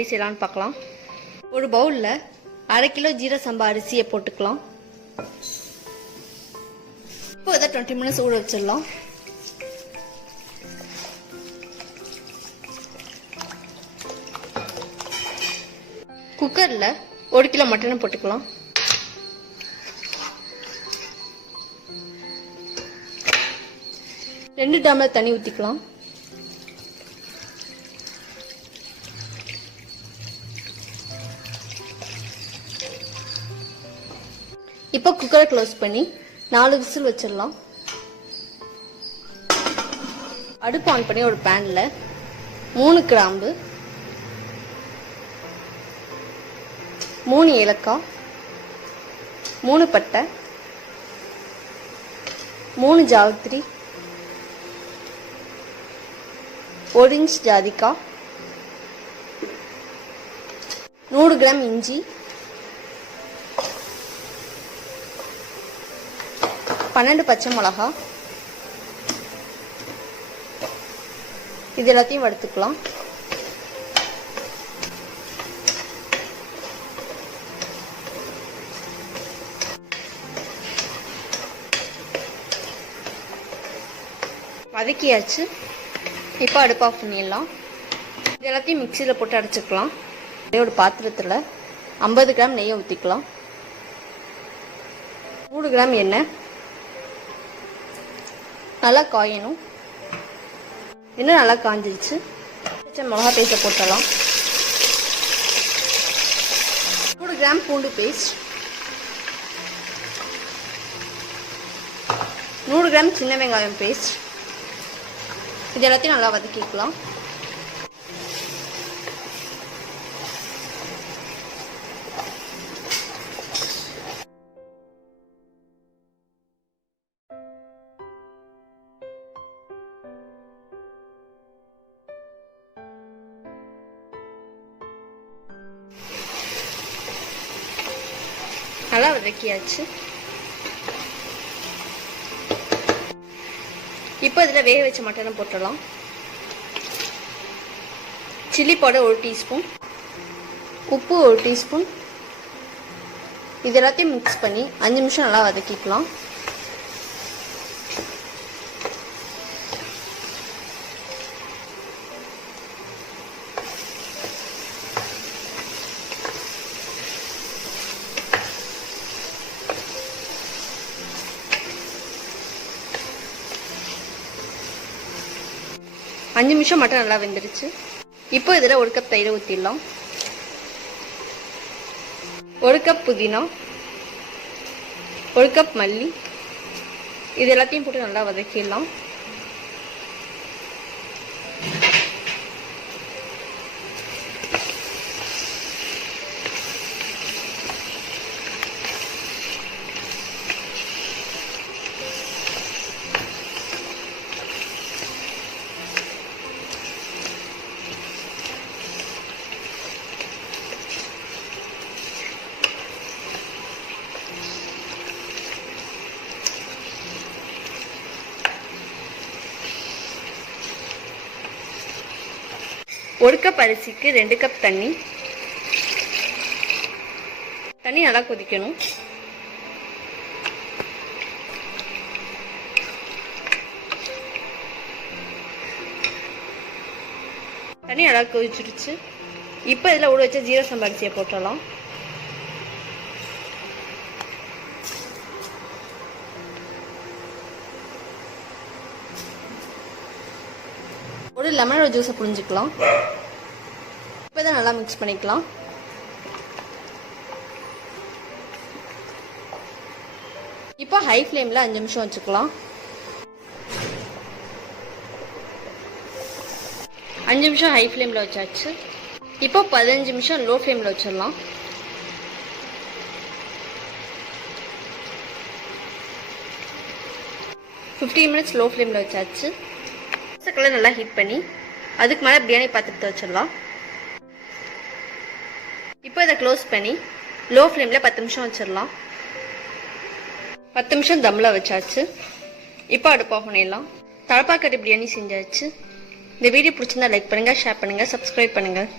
எப்படி செய்யலாம்னு பார்க்கலாம். ஒரு பவுலில் 1/2 கிலோ ஜீரக சம்பா அரிசியை போட்டுக்கலாம். இப்போ இதை 20 மினிட்ஸ் ஊற வச்சிடலாம். குக்கரில் 1 கிலோ மட்டனை போட்டுக்கலாம். ரெண்டு டம்ளர் தண்ணி ஊற்றிக்கலாம். இப்போ குக்கரை க்ளோஸ் பண்ணி 4 விசில் வச்சிடலாம். அடுப்பு ஆன் பண்ணி ஒரு பேனில் 3 கிராம்பு, 3 ஏலக்காய், 3 பட்டை, 3 ஜாவித்திரி, 1 இன்ச் ஜாதிக்காய், 100 கிராம் இஞ்சி, 12 பச்சை மிளகாய், இது எல்லாத்தையும் வறுத்துக்கலாம். வதக்கியாச்சு. இப்போ அடுப்பு ஆஃப் பண்ணிடலாம். இது எல்லாத்தையும் மிக்சியில் போட்டு அரைச்சிக்கலாம். ஒரு பாத்திரத்தில் 50 கிராம் நெய்யை ஊற்றிக்கலாம். 100 கிராம் எண்ணெய் நல்லா காயணும். எண்ணெய் நல்லா காஞ்சிருச்சு. மிளகா பேஸ்ட்டை போட்டலாம். 100 கிராம் பூண்டு பேஸ்ட், 100 கிராம் சின்ன வெங்காயம் பேஸ்ட், இது எல்லாத்தையும் நல்லா வதக்கிக்கலாம். நல்லா வதக்கியாச்சு. இப்போ இதில் வேக வச்ச மட்டனை போட்டுடலாம். சில்லி பவுடர் 1 டீஸ்பூன், உப்பு 1 டீஸ்பூன், இது எல்லாத்தையும் மிக்ஸ் பண்ணி 5 நிமிஷம் நல்லா வதக்கிக்கலாம். அஞ்சு நிமிஷம் மட்டும் நல்லா வெந்துருச்சு. இப்போ இதில் 1 கப் தயிரை ஊற்றிடலாம். 1 கப் புதினா, 1 கப் மல்லி, இது எல்லாத்தையும் போட்டு நல்லா வதக்கிடலாம். ஒரு கப் அரிசிக்கு 2 கப் தண்ணி. தண்ணி நல்லா கொதிக்கணும். தண்ணி நல்லா கொதிச்சிருச்சு. இப்போ இதில் ஊற வச்ச ஜீரக சம்பா அரிசியை போட்டுடலாம். ஒரு லெமனோட ஜூஸை புழிஞ்சிக்கலாம். இப்போ தான் நல்லா மிக்ஸ் பண்ணிக்கலாம். இப்போ ஹை ஃப்ளேமில் 5 நிமிஷம் வச்சுக்கலாம். 5 நிமிஷம் ஹை ஃப்ளேமில் வச்சாச்சு. இப்போ 15 நிமிஷம் லோ ஃப்ளேமில் வச்சிடலாம். ஃபிஃப்டீன் மினிட்ஸ் லோ ஃப்ளேமில் வச்சாச்சு. கலர் நல்லா ஹீட் பண்ணி அதுக்கு மேலே பிரியாணி பாத்திரத்தை வச்சிடலாம். இப்போ இதை க்ளோஸ் பண்ணி லோ ஃப்ளேமில் 10 நிமிஷம் வச்சிடலாம். 10 நிமிஷம் தம்மில் வச்சாச்சு. இப்போ அடுப்பு ஆஃப் பண்ணிடலாம். தலப்பாக்கட்டு பிரியாணி செஞ்சாச்சு. இந்த வீடியோ பிடிச்சிருந்தா லைக் பண்ணுங்கள், ஷேர் பண்ணுங்கள், சப்ஸ்கிரைப் பண்ணுங்கள்.